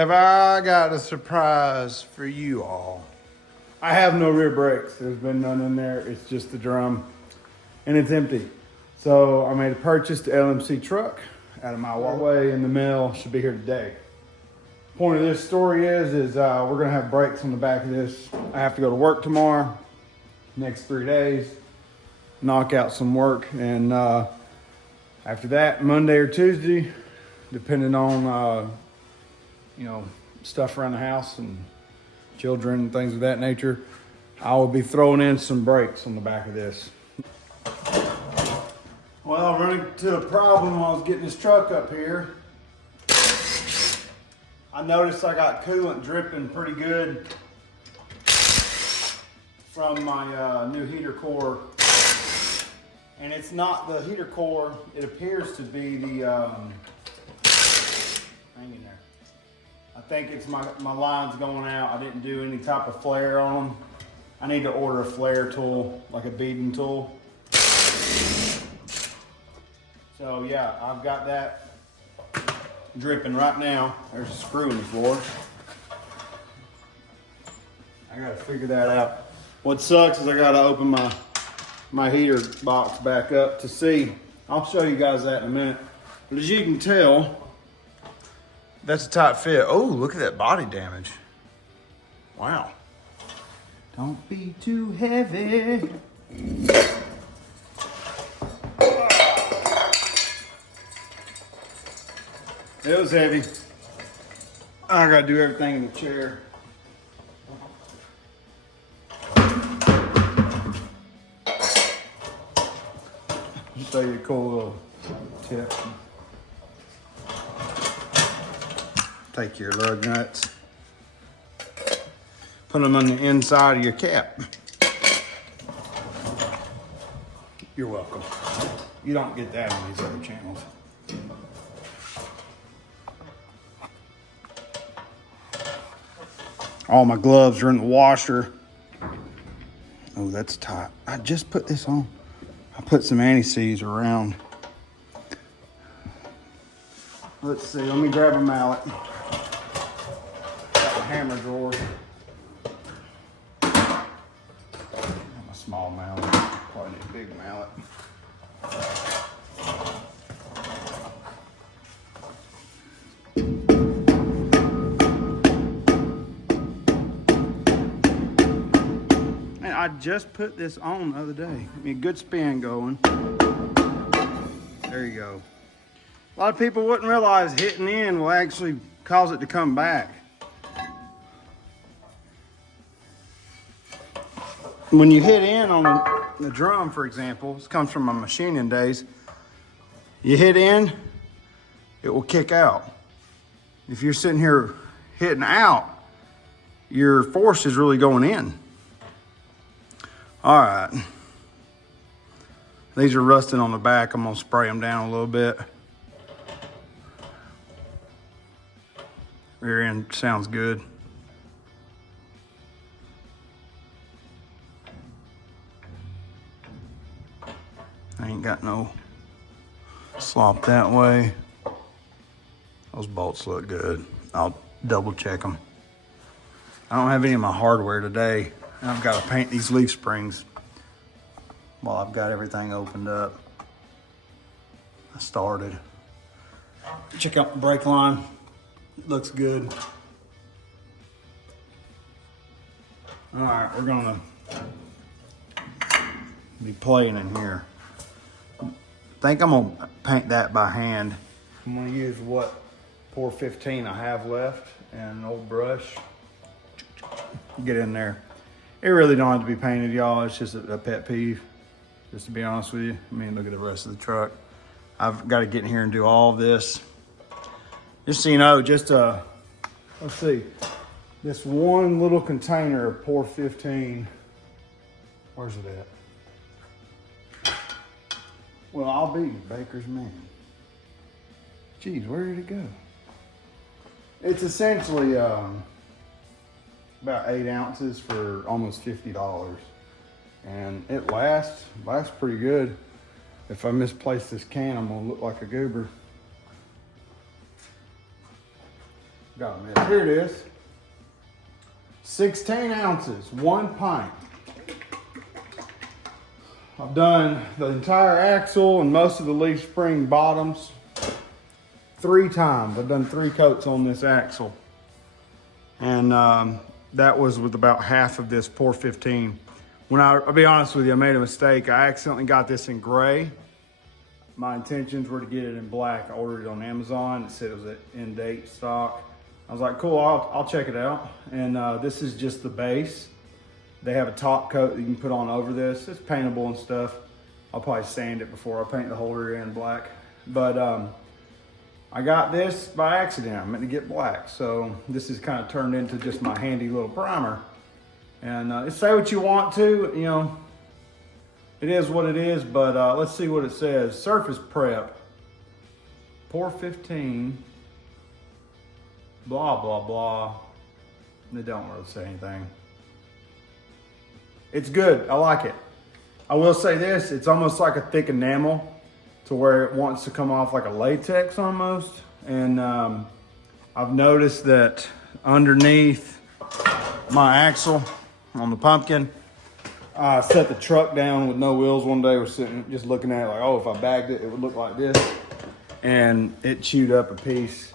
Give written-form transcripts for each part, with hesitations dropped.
have I got a surprise for you all. I have no rear brakes. There's been none in there. It's just the drum and it's empty. So I made a purchase to LMC truck out of my walkway in the mail. Should be here today. Point of this story is we're gonna have brakes on the back of this. I have to go to work tomorrow, next 3 days, knock out some work. And after that, Monday or Tuesday, depending on, stuff around the house and children and things of that nature, I will be throwing in some brakes on the back of this. Well, I ran into a problem while I was getting this truck up here. I noticed I got coolant dripping pretty good from my new heater core. And it's not the heater core, it appears to be the, hang in there. I think it's my lines going out. I didn't do any type of flare on them. I need to order a flare tool, like a beading tool. So yeah, I've got that dripping right now. There's a screw in the floor. I gotta figure that out. What sucks is I gotta open my heater box back up to see. I'll show you guys that in a minute. But as you can tell, that's a tight fit. Oh, look at that body damage. Wow. Don't be too heavy. It was heavy. I gotta do everything in the chair. Show you a cool little tip. Take your lug nuts, put them on the inside of your cap. You're welcome. You don't get that on these other channels. All my gloves are in the washer. Oh, that's tight. I just put this on. I put some anti-seize around. Let's see, let me grab a mallet. Got a hammer drawer. Got a small mallet, probably need a big mallet. I just put this on the other day. I mean, good spin going. There you go. A lot of people wouldn't realize hitting in will actually cause it to come back. When you hit in on the drum, for example, this comes from my machining days, you hit in, it will kick out. If you're sitting here hitting out, your force is really going in. All right, these are rusting on the back. I'm gonna spray them down a little bit. Rear end sounds good. I ain't got no slop that way. Those bolts look good. I'll double check them. I don't have any of my hardware today. I've got to paint these leaf springs while I've got everything opened up. I started. Check out the brake line. It looks good. All right, we're gonna be playing in here. I think I'm gonna paint that by hand. I'm gonna use what pour 15 I have left and an old brush. Get in there. It really don't have to be painted, y'all. It's just a pet peeve, just to be honest with you. I mean, look at the rest of the truck. I've got to get in here and do all this. Just so you know, let's see, this one little container of pour 15, where's it at? Well, I'll be Baker's man. Geez, where did it go? It's essentially, about 8 ounces for almost $50, and it lasts pretty good. If I misplace this can, I'm gonna look like a goober. Got a minute. Here it is. 16 ounces, 1 pint. I've done the entire axle and most of the leaf spring bottoms 3 times. I've done 3 coats on this axle. And that was with about half of this Pour 15. I'll be honest with you, I made a mistake. I accidentally got this in gray. My intentions were to get it in black. I ordered it on Amazon. It said it was in date stock. I was like, cool, I'll check it out. And this is just the base. They have a top coat that you can put on over this. It's paintable and stuff. I'll probably sand it before I paint the whole rear end black. But I got this by accident. I meant to get black. So this has kind of turned into just my handy little primer. And say what you want to, you know, it is what it is, but let's see what it says. Surface prep, Pour 15, blah, blah, blah. They don't really say anything. It's good, I like it. I will say this, it's almost like a thick enamel to where it wants to come off like a latex almost. And I've noticed that underneath my axle on the pumpkin, I set the truck down with no wheels one day. We're sitting just looking at it like, oh, if I bagged it, it would look like this. And it chewed up a piece.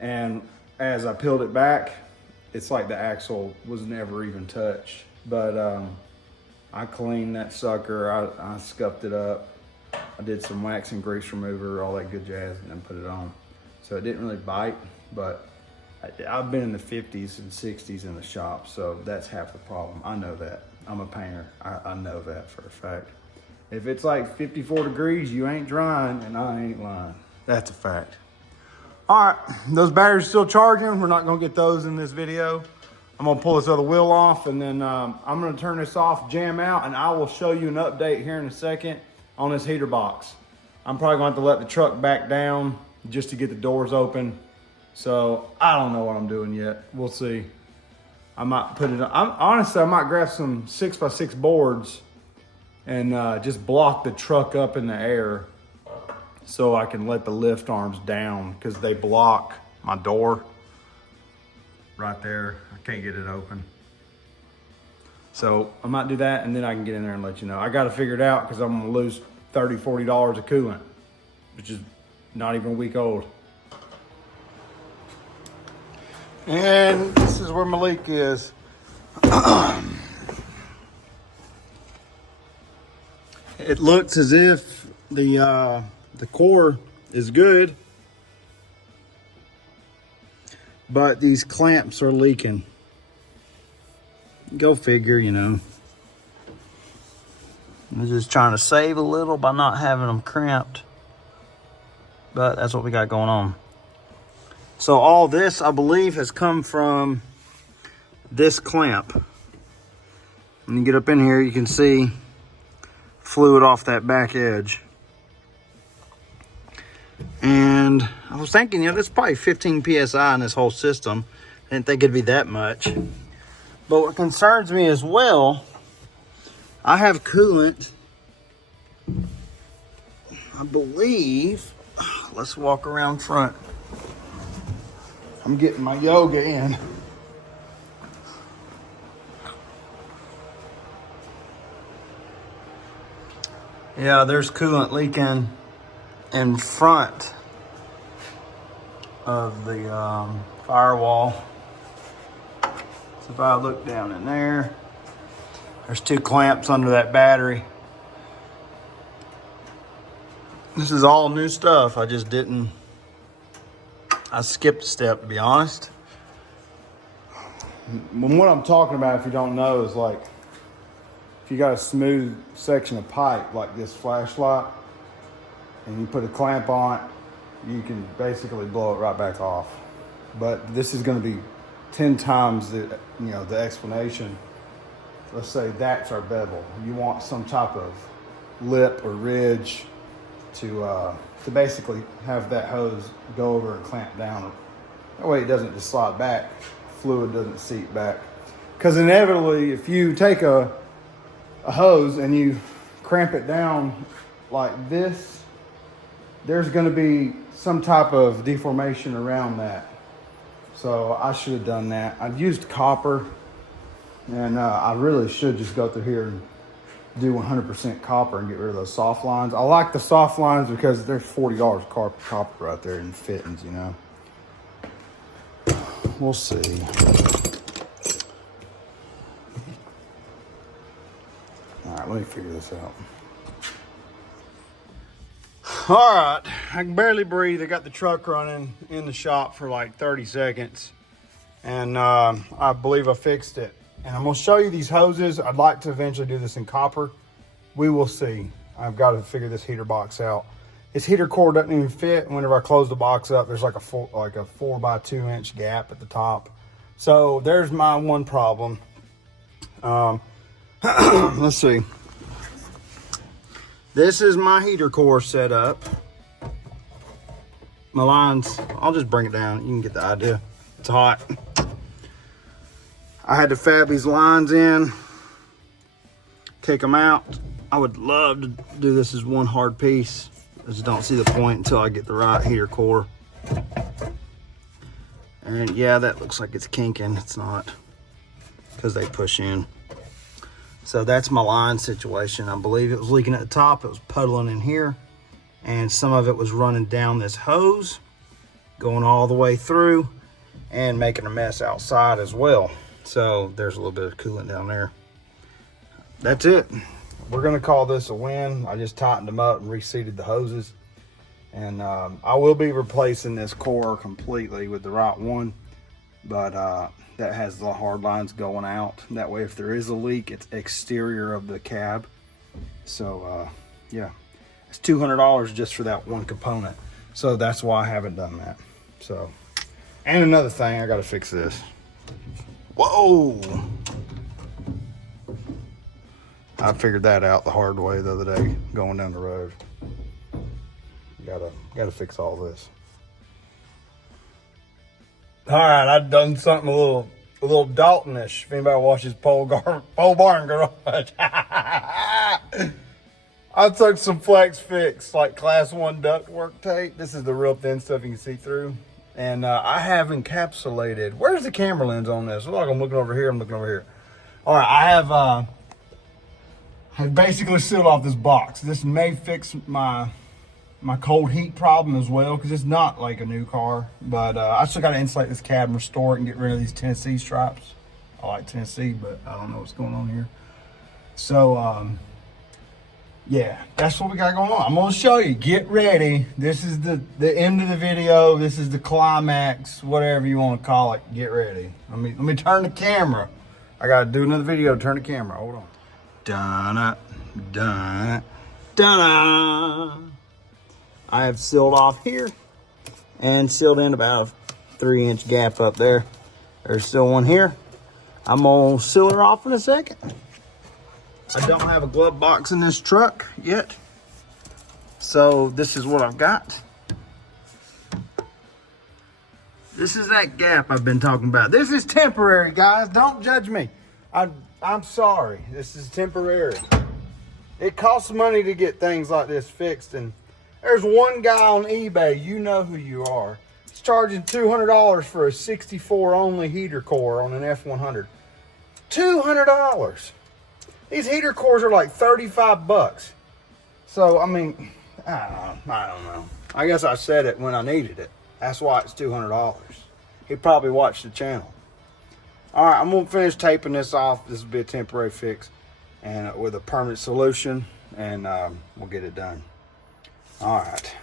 And as I peeled it back, it's like the axle was never even touched. But I cleaned that sucker. I scuffed it up. I did some wax and grease remover, all that good jazz, and then put it on. So it didn't really bite, but I've been in the 50s and 60s in the shop, so that's half the problem. I know that. I'm a painter. I know that for a fact. If it's like 54 degrees, you ain't drying, and I ain't lying. That's a fact. All right, those batteries still charging. We're not gonna get those in this video. I'm gonna pull this other wheel off, and then I'm gonna turn this off, jam out, and I will show you an update here in a second on this heater box. I'm probably gonna have to let the truck back down just to get the doors open. So I don't know what I'm doing yet. We'll see. I might put it on. Honestly, I might grab some 6x6 boards and just block the truck up in the air so I can let the lift arms down, because they block my door right there. I can't get it open. So I might do that, and then I can get in there and let you know. I got to figure it out because I'm gonna lose $30, $40 of coolant, which is not even a week old. And this is where my leak is. It looks as if the core is good, but these clamps are leaking. Go figure, you know. I'm just trying to save a little by not having them cramped, but that's what we got going on. So all this, I believe, has come from this clamp. When you get up in here, you can see fluid off that back edge. And I was thinking, you know, there's probably 15 PSI in this whole system. I didn't think it'd be that much. But what concerns me as well, I have coolant, I believe. Let's walk around front. I'm getting my yoga in. Yeah, there's coolant leaking in front of the firewall. So if I look down in there, there's 2 clamps under that battery. This is all new stuff. I skipped a step, to be honest. What I'm talking about, if you don't know, is like if you got a smooth section of pipe like this flashlight and you put a clamp on it, you can basically blow it right back off. But this is going to be 10 times the explanation. Let's say that's our bevel. You want some type of lip or ridge to basically have that hose go over and clamp down. That way it doesn't just slide back, fluid doesn't seep back. Because inevitably, if you take a hose and you cramp it down like this, there's going to be some type of deformation around that. So I should have done that. I've used copper, and I really should just go through here and do 100% copper and get rid of those soft lines. I like the soft lines because there's $40 copper right there in fittings, you know. We'll see. All right, let me figure this out. All right, I can barely breathe. I got the truck running in the shop for like 30 seconds, and I believe I fixed it. And I'm gonna show you these hoses. I'd like to eventually do this in copper. We will see. I've got to figure this heater box out. This heater core doesn't even fit. Whenever I close the box up, there's like a 4 by 2 inch gap at the top. So there's my one problem. Let's see. This is my heater core set up. My lines, I'll just bring it down. You can get the idea. It's hot. I had to fab these lines in, take them out. I would love to do this as one hard piece. I just don't see the point until I get the right heater core. And yeah, that looks like it's kinking. It's not, because they push in. So that's my line situation. I believe it was leaking at the top. It was puddling in here. And some of it was running down this hose, going all the way through and making a mess outside as well. So there's a little bit of coolant down there. That's it. We're gonna call this a win. I just tightened them up and reseated the hoses. And I will be replacing this core completely with the right one. But that has the hard lines going out. That way, if there is a leak, it's exterior of the cab. So yeah, it's $200 just for that one component. So that's why I haven't done that. So, and another thing, I gotta fix this. Whoa! I figured that out the hard way the other day going down the road. Gotta fix all this. All right, I've done something a little Daltonish. If anybody watches Pole Barn Garage, I took some Flex Fix, like class 1 ductwork tape. This is the real thin stuff you can see through. And I have encapsulated. Where's the camera lens on this? Look, I'm looking over here. I'm looking over here. All right, I have basically sealed off this box. This may fix my cold heat problem as well, because it's not like a new car. But I still got to insulate this cab and restore it and get rid of these Tennessee stripes. I like Tennessee, but I don't know what's going on here. So yeah, that's what we got going on. I'm gonna show you. Get ready. This is the end of the video. This is the climax, whatever you want to call it. Get ready. Let me turn the camera. I gotta do another video. Turn the camera. Hold on. Dun dun dun. I have sealed off here and sealed in about a 3-inch gap up there. There's still one here. I'm gonna seal her off in a second. I don't have a glove box in this truck yet, so this is what I've got. This is that gap I've been talking about. This is temporary, guys. Don't judge me. I'm sorry. This is temporary. It costs money to get things like this fixed, and there's one guy on eBay, you know who you are. He's charging $200 for a 64 only heater core on an F100. $200. These heater cores are like 35 bucks. So, I mean, I don't know. I guess I said it when I needed it. That's why it's $200. He probably watched the channel. All right, I'm gonna finish taping this off. This will be a temporary fix and with a permanent solution, and we'll get it done. All right.